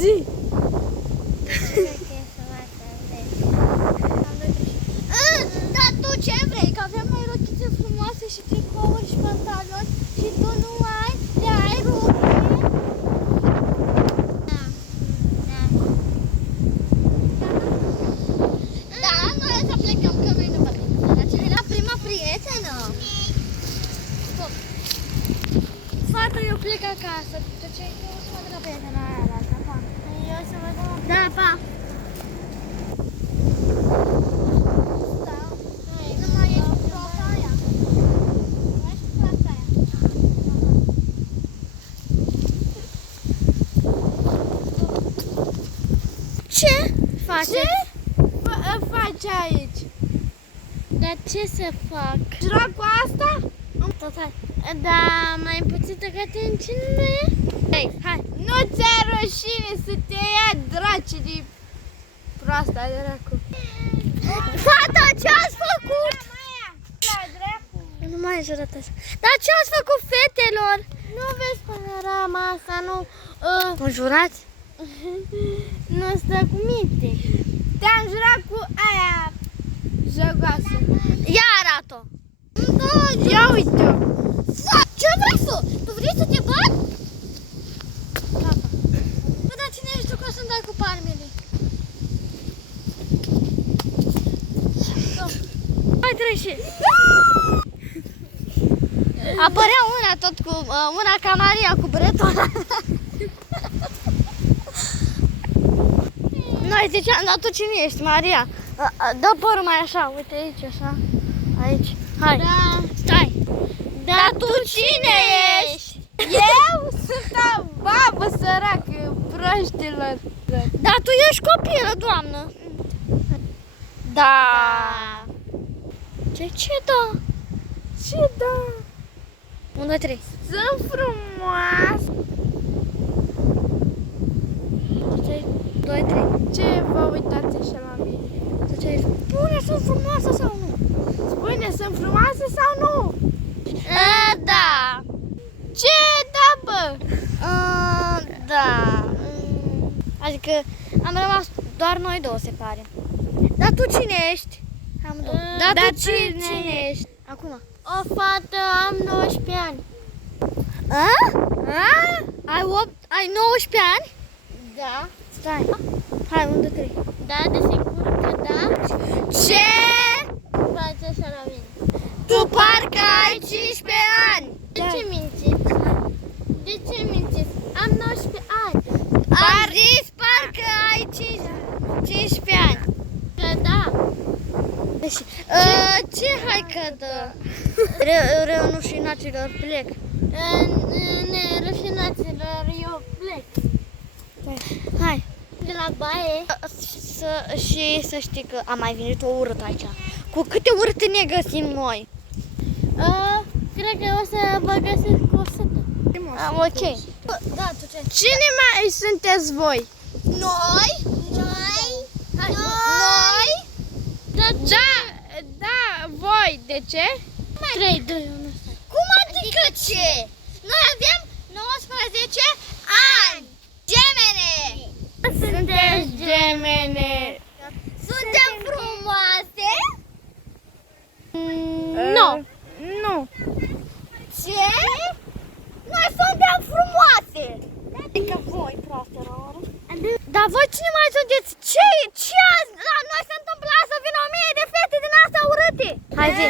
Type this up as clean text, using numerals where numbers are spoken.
Zi! Dar tu ce vrei? Că avem mai rochițe frumoase și tricouri și pantaloni și tu nu ai? Le ai rochie? Da, noi o să plecăm, că noi nu vorbim. Hai la prima prietenă. Stop. Fata, eu plec acasă. De ce? Eu o să mă duc la prietena aia la asta, pa. Eu o să mă duc la... Da, pa. Ce faci? Ce faci aici? Dar ce să fac? Joc cu asta? Total. Da, mai puțin tăcătâncine nu e? Hai, hai. Nu ți-a rușine să te ia draci de proasta dracu. Fata, ce ați făcut? Nu mai e jurat așa. Dar ce ați făcut, fetelor? Nu vezi panorama asta, nu... Mă jurați? Nu stă cu minte. Te-am jurat cu aia jogoasă. Ia arată-o. Ia uite-o. Ce vrei să? Tu vrei să te bat? Gata. Bă, dar cine ești tu că o să-mi dai cu palmele? Hai, trece. Apărea una tot cu, una ca Maria cu bretona. Noi ziceam, dar tu cine ești, Maria? Dă părul mai așa, uite aici, așa. Aici. Hai. Da. Stai. Dar tu cine ești? Eu sunt o babă săracă, proștilor. Dar tu ești copilă, doamnă. Da. Ce da? Ce da? 1, 2, 3. Sunt frumoasă. 2, 3. Ce vă uitați așa la mine? Spune, sunt frumoasă sau nu? Spune, sunt frumoasă sau nu? Da. Ce da, bă? Da. Adică am rămas doar noi două, se pare. Dar tu cine ești? Dar tu cine ești? Acum. O fată, am 19 ani. Ai 19 ani? Da. Stai. Hai, 1, 2, 3. Da, de sigur că da. Ce? Faci așa la mine. Tu parcă ai 15 ani. De ce mințiți? De ce mințiți? Am 19 ani. Am zis parcă ai 15 ani. Că da. Ce hai că da? Renușinaților plec. Nerușinaților eu plec. Hai. De la baie. Și să știi că a mai venit o urâtă aici. Cu câte urâte ne găsim noi? Cred că o să vă găsesc cu 100. Ok. Da, tu ce? Cine mai sunteți voi? Noi? Da, voi. De ce? 3, 2, 1. Cum adică ce? Noi avem 19 ani. Gemene! Sunteți gemene. Suntem frumoase? Nu. Nu. Ce? Noi suntem frumoase! Adică voi, proastelor. Dar voi cine mai sunteți? Ce la noi se întâmplă să vină 1000 de fete din astea urâte? Hai zi!